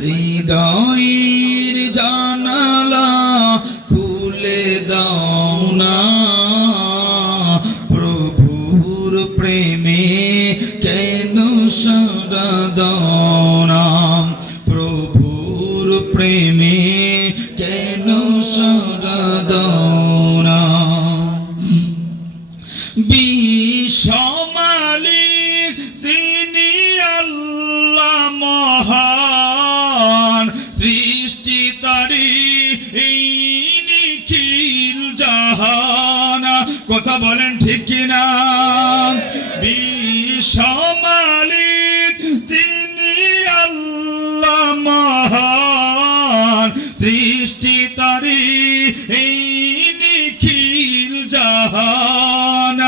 হৃদয়ের জানালা খুলে দাও না, প্রভুর প্রেমে কেন সাড়া দাও না, প্রভুর প্রেমে কেন সাড়া দাও না। বিশ্বমালিক যিনি আল্লাহ মহান, সৃষ্টি তারি এই নিখিল জাহান। কথা বলেন ঠিক কিনা? বিশ্বমালিক যিনি আল্লাহ মহান, সৃষ্টি তারি এই নিখিল জাহান।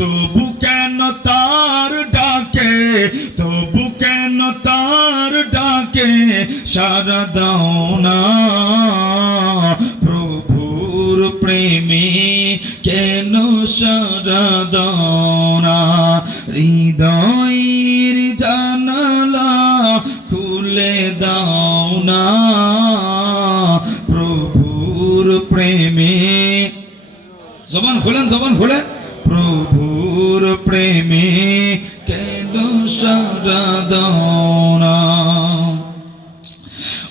তবু কেন তার ডাকে, তবু কেন তার ডাকে সাড়া দাও না, প্রভুর প্রেমে কেন সাড়া দাও না। হৃদয়ের জানালা খুলে দাও না, প্রভুর প্রেমে। জবান খোলেন, জবান খোলেন। প্রভুর প্রেমে কেন সাড়া দাও না।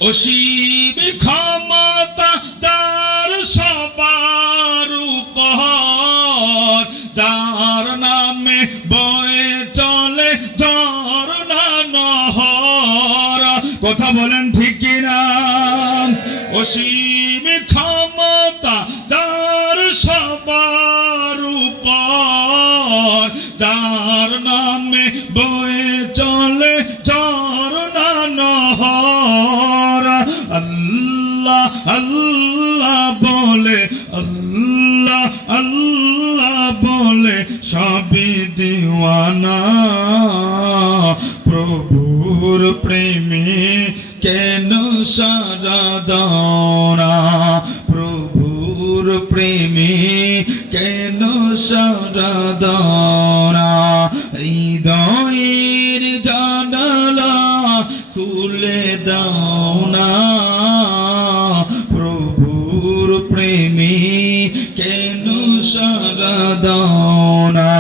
অসীম ক্ষমতা তার সবার উপর, যার নামে বয়ে চলে ঝরনা নহর। কথা বলেন ঠিক কিনা? অসীম ক্ষমতা যার সবার উপর, যার নামে বয়ে চলে ঝরনা নহর। আল্লাহ আল্লাহ বলে, আল্লাহ আল্লাহ বলে সবই দিওয়ানা, প্রভুর প্রেমে কেন সাড়া দাও না, প্রভুর প্রেমে কেন সাড়া দাও না। হৃদয়ের জানালা খুলে দাও না, প্রভুর প্রেমে কেন সাড়া দাও না,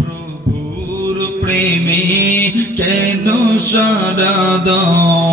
প্রভুর প্রেমে কেন সাড়া দাও